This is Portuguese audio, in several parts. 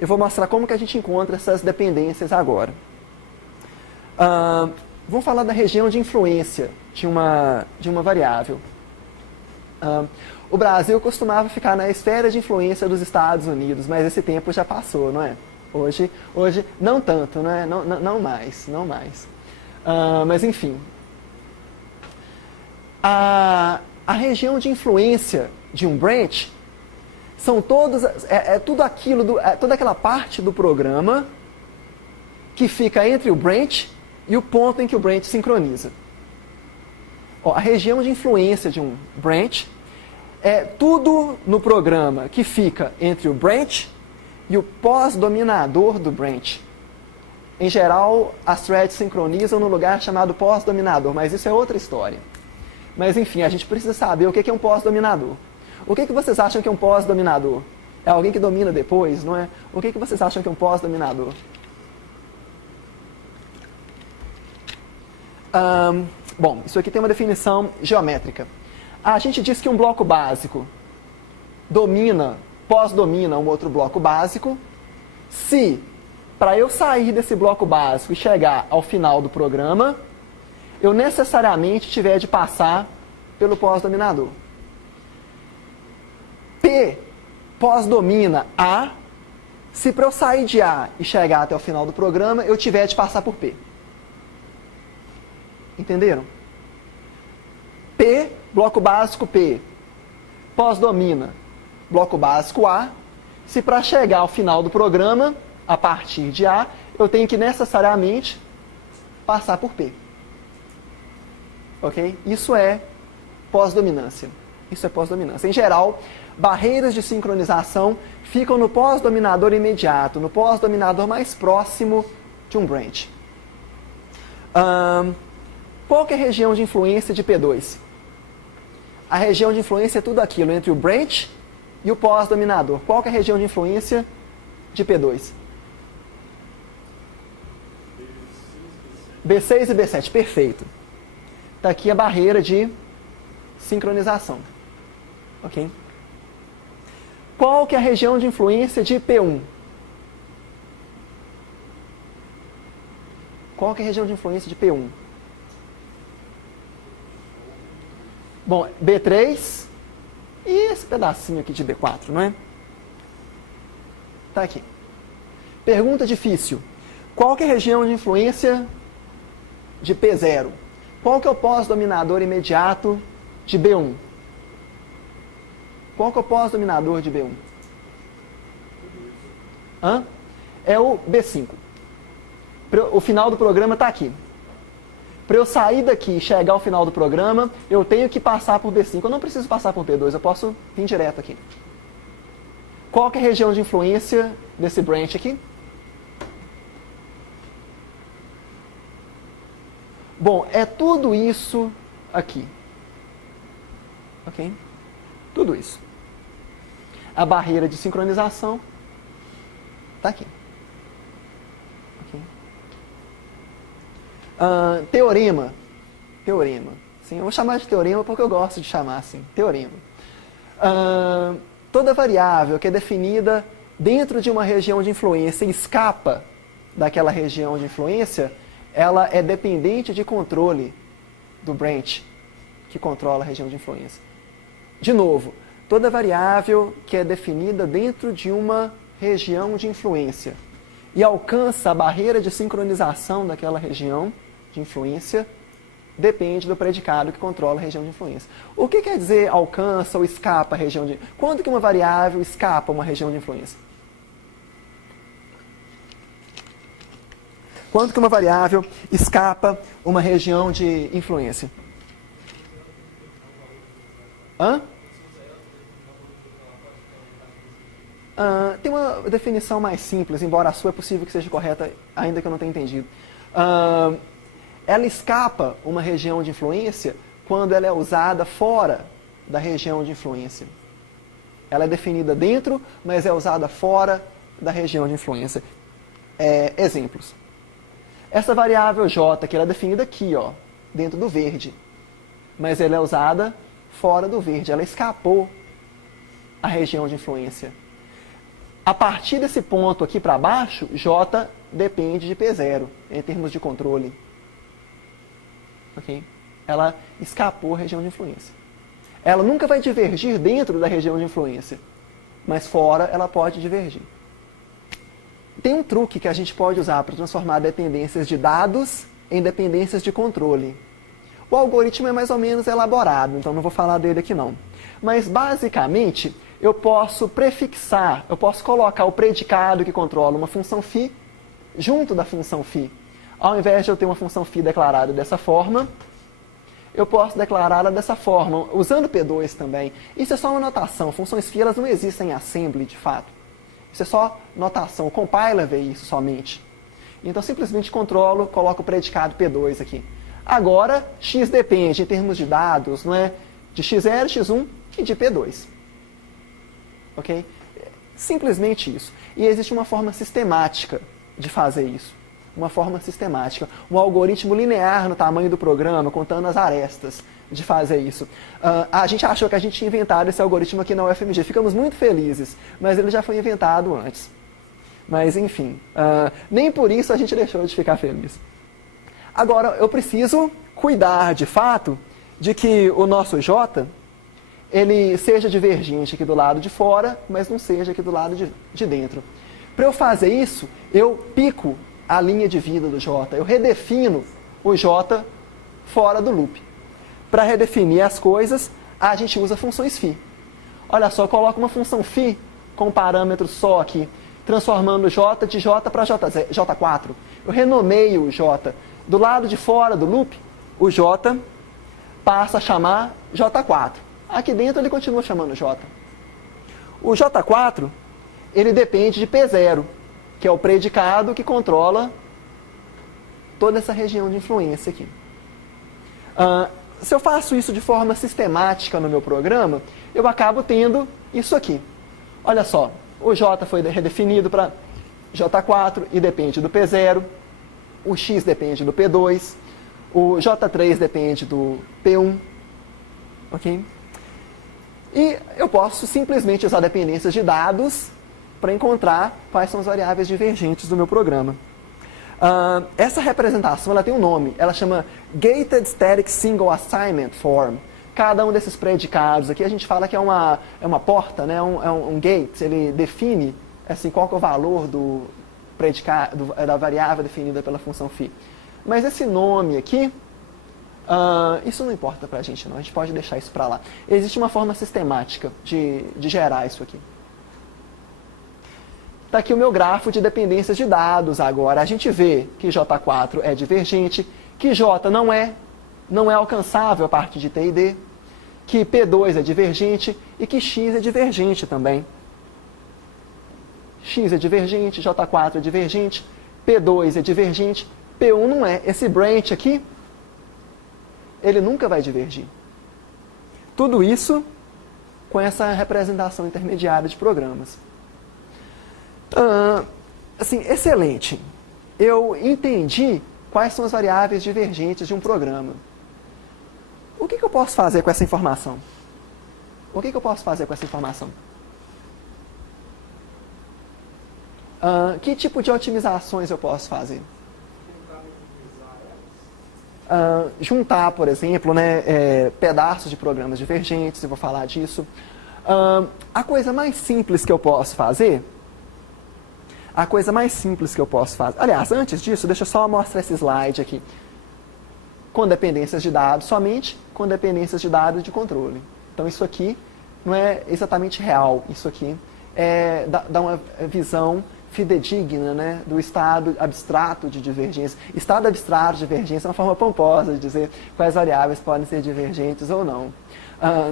Eu vou mostrar como que a gente encontra essas dependências agora. Vamos falar da região de influência de uma variável. O Brasil costumava ficar na esfera de influência dos Estados Unidos, mas esse tempo já passou, não é? Hoje não tanto, não é? Não mais. Mas enfim. A região de influência de um branch são tudo aquilo, toda aquela parte do programa que fica entre o branch e o ponto em que o branch sincroniza. A região de influência de um branch é tudo no programa que fica entre o branch e o pós-dominador do branch. Em geral, as threads sincronizam no lugar chamado pós-dominador, mas isso é outra história. Mas enfim, a gente precisa saber o que é um pós-dominador. O que vocês acham que é um pós-dominador? É alguém que domina depois, não é? O que vocês acham que é um pós-dominador? Bom, isso aqui tem uma definição geométrica. A gente diz que um bloco básico pós-domina um outro bloco básico, se, para eu sair desse bloco básico e chegar ao final do programa, eu necessariamente tiver de passar pelo pós-dominador. P pós-domina A, se para eu sair de A e chegar até o final do programa, eu tiver de passar por P. Entenderam? P, bloco básico P, pós-domina bloco básico A, se para chegar ao final do programa, a partir de A, eu tenho que necessariamente passar por P. Ok? Isso é pós-dominância. Em geral, barreiras de sincronização ficam no pós-dominador imediato, no pós-dominador mais próximo de um branch. Qual que é a região de influência de P2? A região de influência é tudo aquilo entre o branch e o pós-dominador. Qual que é a região de influência de P2? B6 e B7, perfeito. Está aqui a barreira de sincronização. Ok? Qual que é a região de influência de P1? Qual que é a região de influência de P1? Bom, B3 e esse pedacinho aqui de B4, não é? Tá aqui. Pergunta difícil. Qual que é a região de influência de P0? Qual que é o pós-dominador imediato de B1? Qual que é o pós-dominador de B1? É o B5. O final do programa está aqui. Para eu sair daqui e chegar ao final do programa, eu tenho que passar por B5. Eu não preciso passar por B2, eu posso vir direto aqui. Qual que é a região de influência desse branch aqui? Bom, é tudo isso aqui. Ok? Tudo isso. A barreira de sincronização está aqui. Teorema. Sim, eu vou chamar de teorema porque eu gosto de chamar assim. Teorema. Toda variável que é definida dentro de uma região de influência e escapa daquela região de influência, ela é dependente de controle do branch que controla a região de influência. De novo, toda variável que é definida dentro de uma região de influência e alcança a barreira de sincronização daquela região de influência, depende do predicado que controla a região de influência. O que quer dizer alcança ou escapa a região de... Quando que uma variável escapa uma região de influência? Quando que uma variável escapa uma região de influência? Tem uma definição mais simples, embora a sua é possível que seja correta, ainda que eu não tenha entendido. Ela escapa uma região de influência quando ela é usada fora da região de influência. Ela é definida dentro, mas é usada fora da região de influência. Exemplos. Essa variável j, que ela é definida aqui, ó, dentro do verde, mas ela é usada fora do verde. Ela escapou a região de influência. A partir desse ponto aqui para baixo, J depende de P0, em termos de controle. Ok? Ela escapou a região de influência. Ela nunca vai divergir dentro da região de influência, mas fora ela pode divergir. Tem um truque que a gente pode usar para transformar dependências de dados em dependências de controle. O algoritmo é mais ou menos elaborado, então não vou falar dele aqui não. Mas basicamente, eu posso prefixar, eu posso colocar o predicado que controla uma função φ junto da função φ. Ao invés de eu ter uma função φ declarada dessa forma, eu posso declará-la dessa forma, usando P2 também. Isso é só uma notação, funções φ elas não existem em assembly de fato. Isso é só notação, o compiler vê isso somente. Então simplesmente controlo, coloco o predicado P2 aqui. Agora, x depende, em termos de dados, não é, de x0, x1 e de P2. Ok? Simplesmente isso. E existe uma forma sistemática de fazer isso. Uma forma sistemática. Um algoritmo linear no tamanho do programa, contando as arestas de fazer isso. A gente achou que a gente tinha inventado esse algoritmo aqui na UFMG. Ficamos muito felizes, mas ele já foi inventado antes. Mas, enfim, nem por isso a gente deixou de ficar feliz. Agora, eu preciso cuidar, de fato, de que o nosso J ele seja divergente aqui do lado de fora, mas não seja aqui do lado de dentro. Para eu fazer isso, eu pico a linha de vida do J. Eu redefino o J fora do loop. Para redefinir as coisas, a gente usa funções φ. Olha só, eu coloco uma função φ com um parâmetro só aqui, transformando o J de J para J4. Eu renomeio o J. Do lado de fora do loop, o J passa a chamar J4. Aqui dentro ele continua chamando J. O J4, ele depende de P0, que é o predicado que controla toda essa região de influência aqui. Se eu faço isso de forma sistemática no meu programa, eu acabo tendo isso aqui. Olha só, o J foi redefinido para J4 e depende do P0. O X depende do P2. O J3 depende do P1. Ok? E eu posso simplesmente usar dependências de dados para encontrar quais são as variáveis divergentes do meu programa. Essa representação ela tem um nome. Ela chama Gated Static Single Assignment Form. Cada um desses predicados aqui a gente fala que é uma porta, né? um gate. Ele define assim, qual que é o valor do predicado, da variável definida pela função φ. Mas esse nome aqui, isso não importa para a gente não. A gente pode deixar isso para lá. Existe uma forma sistemática de gerar isso aqui. Está aqui o meu grafo de dependências de dados agora. A gente vê que J4 é divergente, que J não é alcançável a partir de T e D, que P2 é divergente e que X é divergente também. X é divergente, J4 é divergente, P2 é divergente, P1 não é. Esse branch aqui, ele nunca vai divergir. Tudo isso com essa representação intermediária de programas. Assim, excelente. Eu entendi quais são as variáveis divergentes de um programa. O que eu posso fazer com essa informação? O que eu posso fazer com essa informação? Que tipo de otimizações eu posso fazer? Juntar, por exemplo, né, pedaços de programas divergentes, eu vou falar disso. A coisa mais simples que eu posso fazer... Aliás, antes disso, deixa eu só mostrar esse slide aqui. Com dependências de dados somente, com dependências de dados de controle. Então isso aqui não é exatamente real. Isso aqui dá uma visão fidedigna, né, do estado abstrato de divergência. Estado abstrato de divergência é uma forma pomposa de dizer quais variáveis podem ser divergentes ou não.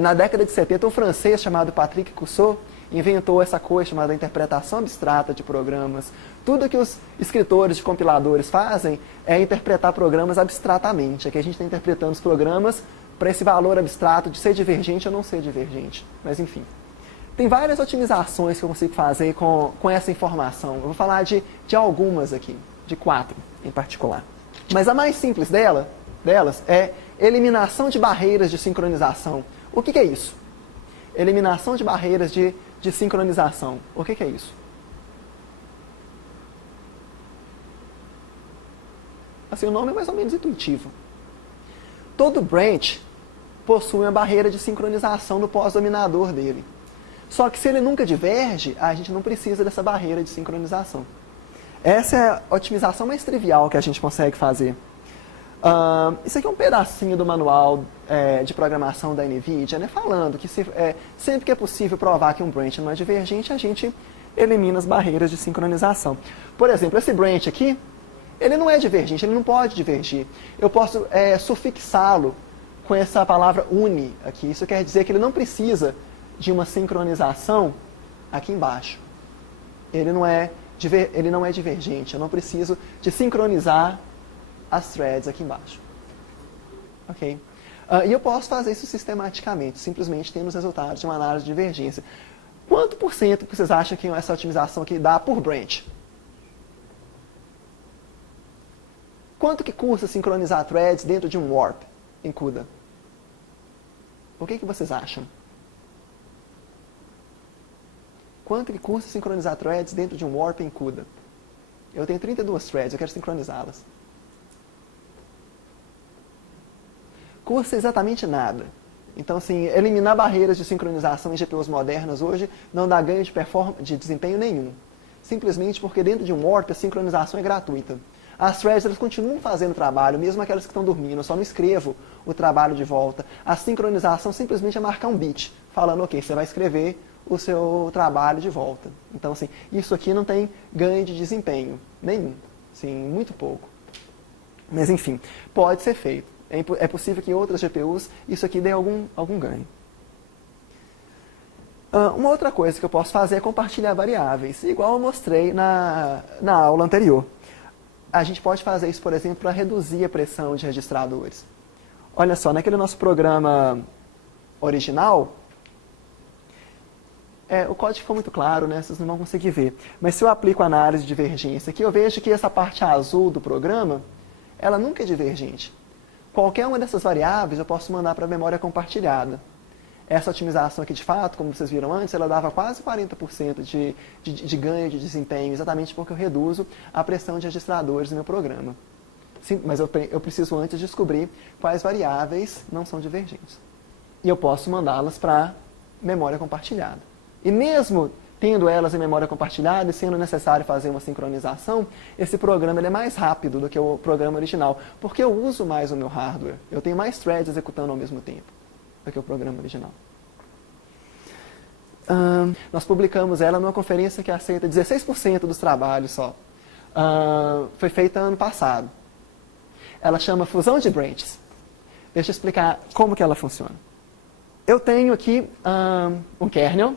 Na década de 70, um francês chamado Patrick Cussot inventou essa coisa chamada interpretação abstrata de programas. Tudo que os escritores de compiladores fazem é interpretar programas abstratamente. Aqui a gente está interpretando os programas para esse valor abstrato de ser divergente ou não ser divergente. Mas enfim. Tem várias otimizações que eu consigo fazer com essa informação. Eu vou falar de algumas aqui, de 4 em particular. Mas a mais simples delas é eliminação de barreiras de sincronização. O que é isso? Eliminação de barreiras de sincronização. O que é isso? Assim, o nome é mais ou menos intuitivo. Todo branch possui uma barreira de sincronização no pós-dominador dele. Só que se ele nunca diverge, a gente não precisa dessa barreira de sincronização. Essa é a otimização mais trivial que a gente consegue fazer. Isso aqui é um pedacinho do manual de programação da NVIDIA, né, falando que sempre que é possível provar que um branch não é divergente, a gente elimina as barreiras de sincronização. Por exemplo, esse branch aqui, ele não é divergente, ele não pode divergir. Eu posso sufixá-lo com essa palavra uni aqui. Isso quer dizer que ele não precisa de uma sincronização aqui embaixo. Ele não é divergente, eu não preciso de sincronizar as threads aqui embaixo. Ok? E eu posso fazer isso sistematicamente, simplesmente tendo os resultados de uma análise de divergência. Quanto por cento que vocês acham que essa otimização aqui dá por branch? Quanto que custa sincronizar threads dentro de um warp em CUDA? O que vocês acham? Quanto que custa sincronizar threads dentro de um warp em CUDA? Eu tenho 32 threads, eu quero sincronizá-las. Custa exatamente nada. Então, assim, eliminar barreiras de sincronização em GPUs modernas hoje não dá ganho de desempenho nenhum. Simplesmente porque dentro de um warp a sincronização é gratuita. As threads elas continuam fazendo trabalho, mesmo aquelas que estão dormindo, eu só não escrevo o trabalho de volta. A sincronização simplesmente é marcar um bit, falando, ok, você vai escrever o seu trabalho de volta. Então, assim, isso aqui não tem ganho de desempenho nenhum, assim, muito pouco. Mas, enfim, pode ser feito. É possível que em outras GPUs isso aqui dê algum ganho. Uma outra coisa que eu posso fazer é compartilhar variáveis, igual eu mostrei na aula anterior. A gente pode fazer isso, por exemplo, para reduzir a pressão de registradores. Olha só, naquele nosso programa original, o código ficou muito claro, né? Vocês não vão conseguir ver. Mas se eu aplico a análise de divergência aqui, eu vejo que essa parte azul do programa, ela nunca é divergente. Qualquer uma dessas variáveis eu posso mandar para a memória compartilhada. Essa otimização aqui, de fato, como vocês viram antes, ela dava quase 40% de ganho de desempenho, exatamente porque eu reduzo a pressão de registradores no meu programa. Sim, mas eu preciso antes descobrir quais variáveis não são divergentes. E eu posso mandá-las para memória compartilhada. E mesmo tendo elas em memória compartilhada e sendo necessário fazer uma sincronização, esse programa ele é mais rápido do que o programa original, porque eu uso mais o meu hardware. Eu tenho mais threads executando ao mesmo tempo do que o programa original. Nós publicamos ela numa conferência que aceita 16% dos trabalhos só. Foi feita ano passado. Ela chama Fusão de Branches. Deixa eu explicar como que ela funciona. Eu tenho aqui um kernel.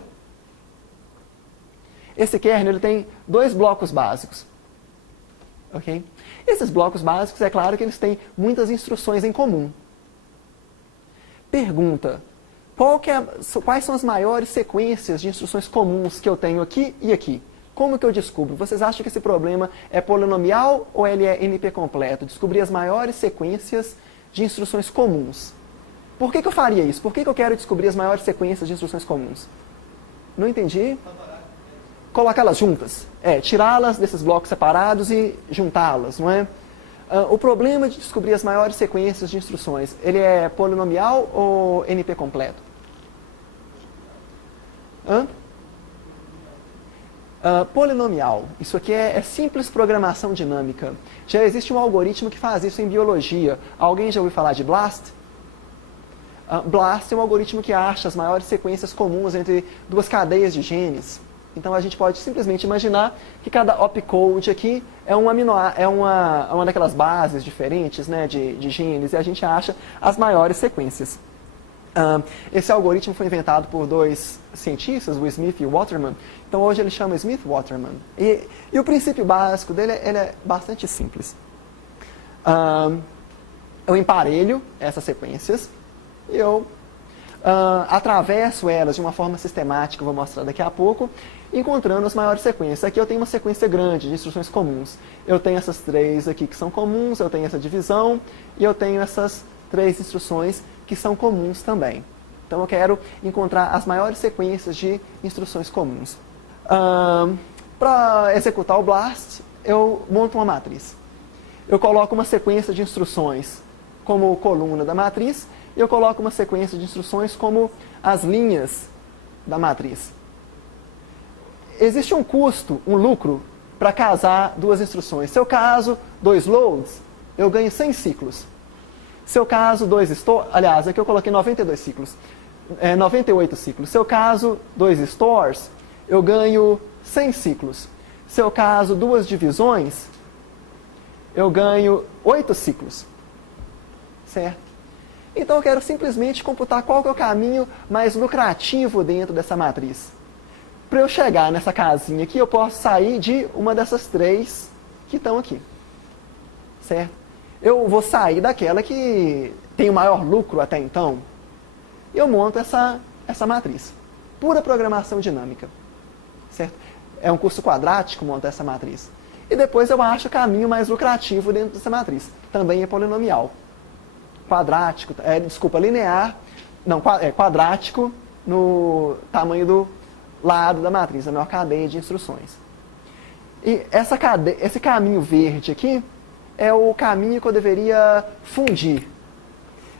Esse kernel ele tem 2 blocos básicos. Okay? Esses blocos básicos, é claro que eles têm muitas instruções em comum. Pergunta, quais são as maiores sequências de instruções comuns que eu tenho aqui e aqui? Como que eu descubro? Vocês acham que esse problema é polinomial ou ele é NP completo? Descobrir as maiores sequências de instruções comuns. Por que eu faria isso? Por que eu quero descobrir as maiores sequências de instruções comuns? Não entendi? Colocá-las juntas. Tirá-las desses blocos separados e juntá-las, não é? O problema de descobrir as maiores sequências de instruções, ele é polinomial ou NP completo? Polinomial. Isso aqui é simples programação dinâmica. Já existe um algoritmo que faz isso em biologia. Alguém já ouviu falar de BLAST? BLAST é um algoritmo que acha as maiores sequências comuns entre 2 cadeias de genes. Então a gente pode simplesmente imaginar que cada opcode aqui é uma daquelas bases diferentes, né, de genes, e a gente acha as maiores sequências. Esse algoritmo foi inventado por 2 cientistas, o Smith e o Waterman. Então hoje ele chama Smith-Waterman. E o princípio básico dele ele é bastante simples. Eu emparelho essas sequências e eu atravesso elas de uma forma sistemática, vou mostrar daqui a pouco, encontrando as maiores sequências. Aqui eu tenho uma sequência grande de instruções comuns. Eu tenho essas 3 aqui que são comuns, eu tenho essa divisão, e eu tenho essas 3 instruções que são comuns também. Então eu quero encontrar as maiores sequências de instruções comuns. Para executar o BLAST, eu monto uma matriz. eu coloco uma sequência de instruções como coluna da matriz, e eu coloco uma sequência de instruções como as linhas da matriz. Existe um custo, um lucro, para casar duas instruções. Se eu caso 2 loads, eu ganho 100 ciclos. Se eu caso 2 stores, aliás, aqui eu coloquei 92 ciclos, 98 ciclos. Se eu caso 2 stores, eu ganho 100 ciclos. Se eu caso 2 divisões, eu ganho 8 ciclos. Certo? Então eu quero simplesmente computar qual que é o caminho mais lucrativo dentro dessa matriz. Para eu chegar nessa casinha aqui, eu posso sair de uma dessas 3 que estão aqui. Certo? Eu vou sair daquela que tem o maior lucro até então. E eu monto essa matriz. Pura programação dinâmica. Certo? É um curso quadrático montar essa matriz. E depois eu acho o caminho mais lucrativo dentro dessa matriz. Também é polinomial. Quadrático, linear, não, quadrático no tamanho do lado da matriz, a maior cadeia de instruções. E esse caminho verde aqui é o caminho que eu deveria fundir.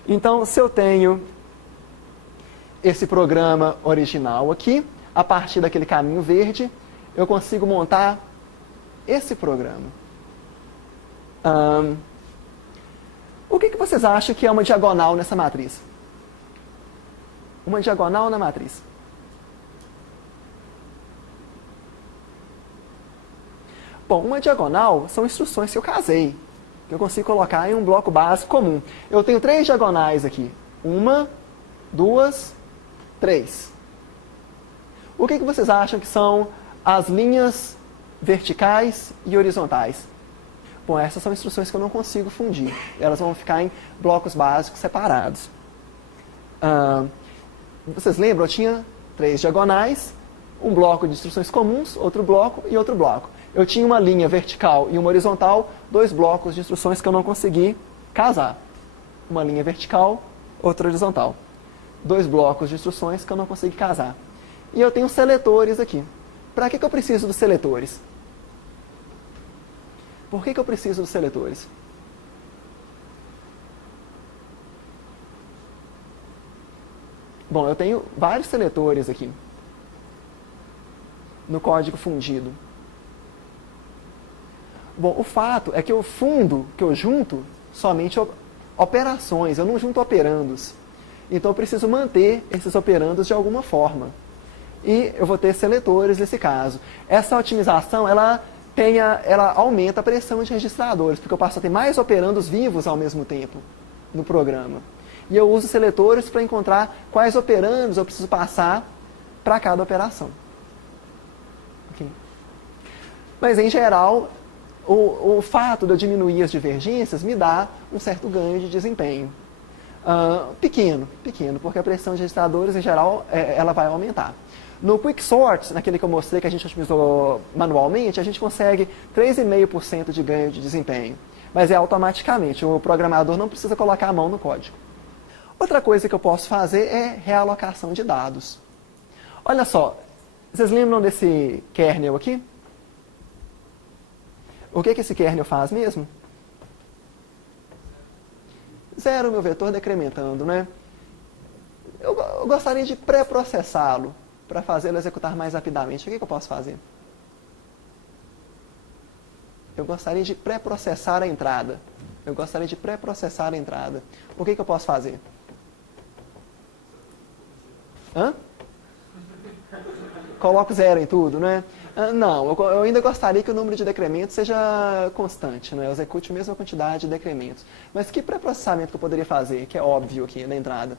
Então, se eu tenho esse programa original aqui, a partir daquele caminho verde, eu consigo montar esse programa. O que vocês acham que é uma diagonal nessa matriz? Uma diagonal na matriz. Bom, uma diagonal são instruções que eu casei, que eu consigo colocar em um bloco básico comum. Eu tenho 3 diagonais aqui. 1, 2, 3. O que vocês acham que são as linhas verticais e horizontais? Bom, essas são instruções que eu não consigo fundir. Elas vão ficar em blocos básicos separados. Vocês lembram? Eu tinha 3 diagonais, um bloco de instruções comuns, outro bloco e outro bloco. Eu tinha uma linha vertical e uma horizontal, 2 blocos de instruções que eu não consegui casar. Uma linha vertical, outra horizontal. 2 blocos de instruções que eu não consegui casar. E eu tenho seletores aqui. Para que eu preciso dos seletores? Por que eu preciso dos seletores? Bom, eu tenho vários seletores aqui no código fundido. Bom, o fato é que eu fundo, que eu junto somente operações, eu não junto operandos. Então eu preciso manter esses operandos de alguma forma. E eu vou ter seletores nesse caso. Essa otimização, ela aumenta a pressão de registradores, porque eu passo a ter mais operandos vivos ao mesmo tempo no programa. E eu uso seletores para encontrar quais operandos eu preciso passar para cada operação. Okay. Mas, em geral, o fato de eu diminuir as divergências me dá um certo ganho de desempenho. Pequeno, porque a pressão de registradores, em geral, ela vai aumentar. No Quicksort, naquele que eu mostrei que a gente otimizou manualmente, a gente consegue 3,5% de ganho de desempenho. Mas é automaticamente, o programador não precisa colocar a mão no código. Outra coisa que eu posso fazer é realocação de dados. Olha só, vocês lembram desse kernel aqui? O que esse kernel faz mesmo? Zero o meu vetor decrementando, né? Eu gostaria de pré-processá-lo para fazê-lo executar mais rapidamente. O que eu posso fazer? Eu gostaria de pré-processar a entrada. O que eu posso fazer? Coloco 0 em tudo, né? Não, eu ainda gostaria que o número de decrementos seja constante, né? Eu execute a mesma quantidade de decrementos. Mas que pré-processamento que eu poderia fazer, que é óbvio aqui na entrada?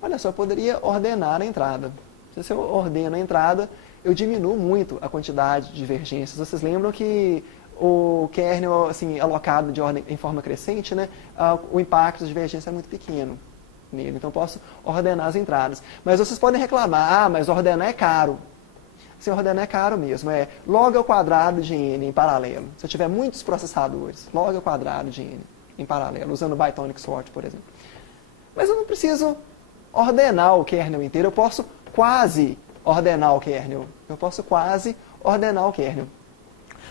Olha só, eu poderia ordenar a entrada. Se eu ordeno a entrada, eu diminuo muito a quantidade de divergências. Vocês lembram que o kernel assim, alocado de ordem em forma crescente, né, o impacto de divergência é muito pequeno nele. Então, eu posso ordenar as entradas. Mas vocês podem reclamar, mas ordenar é caro. Se ordenar é caro mesmo. É log ao quadrado de n em paralelo. Se eu tiver muitos processadores, log ao quadrado de n em paralelo, usando Bytonic Sort, por exemplo. Mas eu não preciso ordenar o kernel inteiro, eu posso quase ordenar o kernel.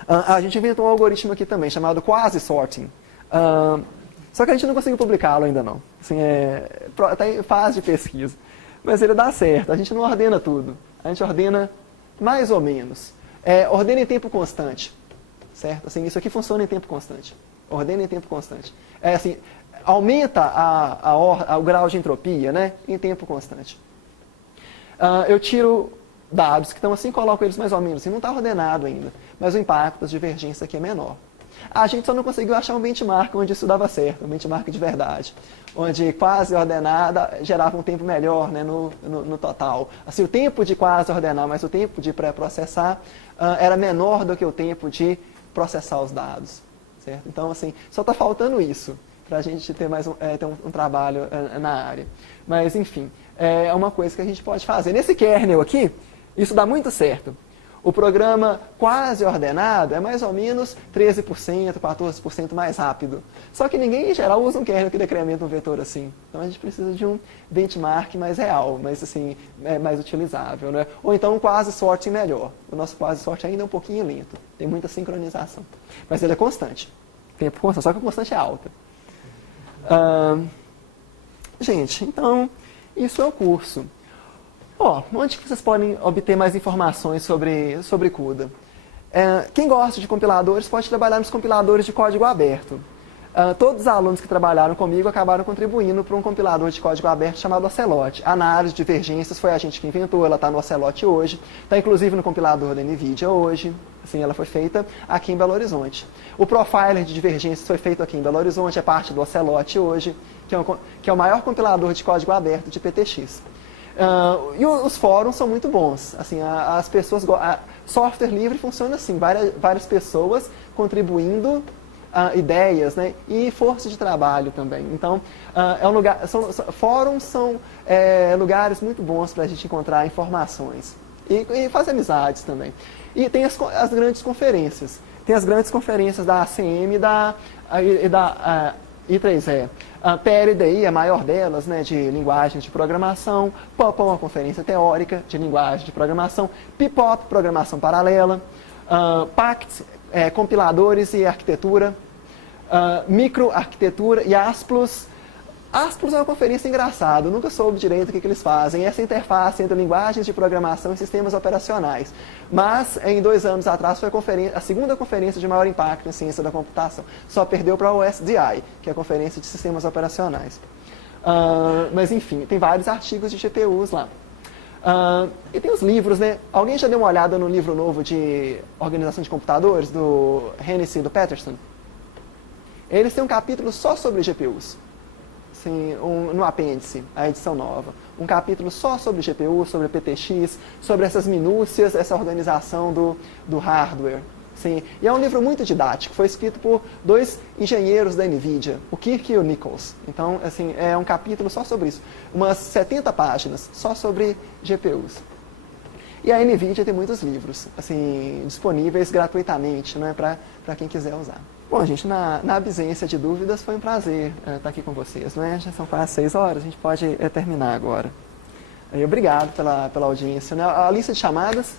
A gente inventou um algoritmo aqui também, chamado quasi-sorting. Só que a gente não conseguiu publicá-lo ainda não. Assim, está em fase de pesquisa. Mas ele dá certo, a gente não ordena tudo. A gente ordena mais ou menos. Ordena em tempo constante. Certo? Assim, isso aqui funciona em tempo constante. Ordena em tempo constante. Assim, aumenta o grau de entropia, né, em tempo constante. Eu tiro dados que estão assim, coloco eles mais ou menos. Assim, não está ordenado ainda, mas o impacto das divergências aqui é menor. A gente só não conseguiu achar um benchmark onde isso dava certo, um benchmark de verdade, onde quase ordenada gerava um tempo melhor, né, no total. Assim, o tempo de quase ordenar, mas o tempo de pré-processar era menor do que o tempo de processar os dados. Certo? Então, assim, só está faltando isso para a gente ter mais ter um trabalho na área. Mas, enfim, é uma coisa que a gente pode fazer. Nesse kernel aqui, isso dá muito certo. O programa quase ordenado é mais ou menos 13%, 14% mais rápido. Só que ninguém, em geral, usa um kernel que decrementa um vetor assim. Então a gente precisa de um benchmark mais real, mais, assim, mais utilizável. Né? Ou então um quase sorting melhor. O nosso quase sorting ainda é um pouquinho lento. Tem muita sincronização. Mas ele é constante. Tempo constante, só que a constante é alta. Gente, então, isso é o curso. Onde que vocês podem obter mais informações sobre CUDA? Quem gosta de compiladores pode trabalhar nos compiladores de código aberto. Todos os alunos que trabalharam comigo acabaram contribuindo para um compilador de código aberto chamado Ocelot. A análise de divergências foi a gente que inventou, ela está no Ocelot hoje, está inclusive no compilador da NVIDIA hoje, assim, ela foi feita aqui em Belo Horizonte. O profiler de divergências foi feito aqui em Belo Horizonte, é parte do Ocelot hoje, que é o maior compilador de código aberto de PTX. E os fóruns são muito bons. Assim, as pessoas software livre funciona assim, várias pessoas contribuindo ideias, né, e força de trabalho também. Então, fóruns são lugares muito bons para a gente encontrar informações e fazer amizades também. E tem as grandes conferências. Tem as grandes conferências da ACM e da I3E. A PLDI é a maior delas, né, de linguagens de programação. POP é uma conferência teórica de linguagem de programação. PIPOP, programação paralela. PACT, compiladores e arquitetura. Microarquitetura e ASPLOS. ASPLOS é uma conferência engraçada, eu nunca soube direito o que eles fazem. Essa interface entre linguagens de programação e sistemas operacionais. Mas, em 2 anos atrás, foi a segunda conferência de maior impacto em ciência da computação. Só perdeu para a OSDI, que é a Conferência de Sistemas Operacionais. Mas, enfim, tem vários artigos de GPUs lá. E tem os livros, né? Alguém já deu uma olhada no livro novo de organização de computadores, do Hennessy e do Peterson? Eles têm um capítulo só sobre GPUs. Assim, no apêndice, a edição nova. Um capítulo só sobre GPU, sobre PTX, sobre essas minúcias, essa organização do hardware. Sim. E é um livro muito didático, foi escrito por 2 engenheiros da NVIDIA, o Kirk e o Nichols. Então, assim, é um capítulo só sobre isso. Umas 70 páginas, só sobre GPUs. E a NVIDIA tem muitos livros, assim, disponíveis gratuitamente, né, para quem quiser usar. Bom, gente, na absência de dúvidas, foi um prazer estar aqui com vocês, né? Já são quase 6 horas, a gente pode terminar agora. Obrigado pela audiência, né? A lista de chamadas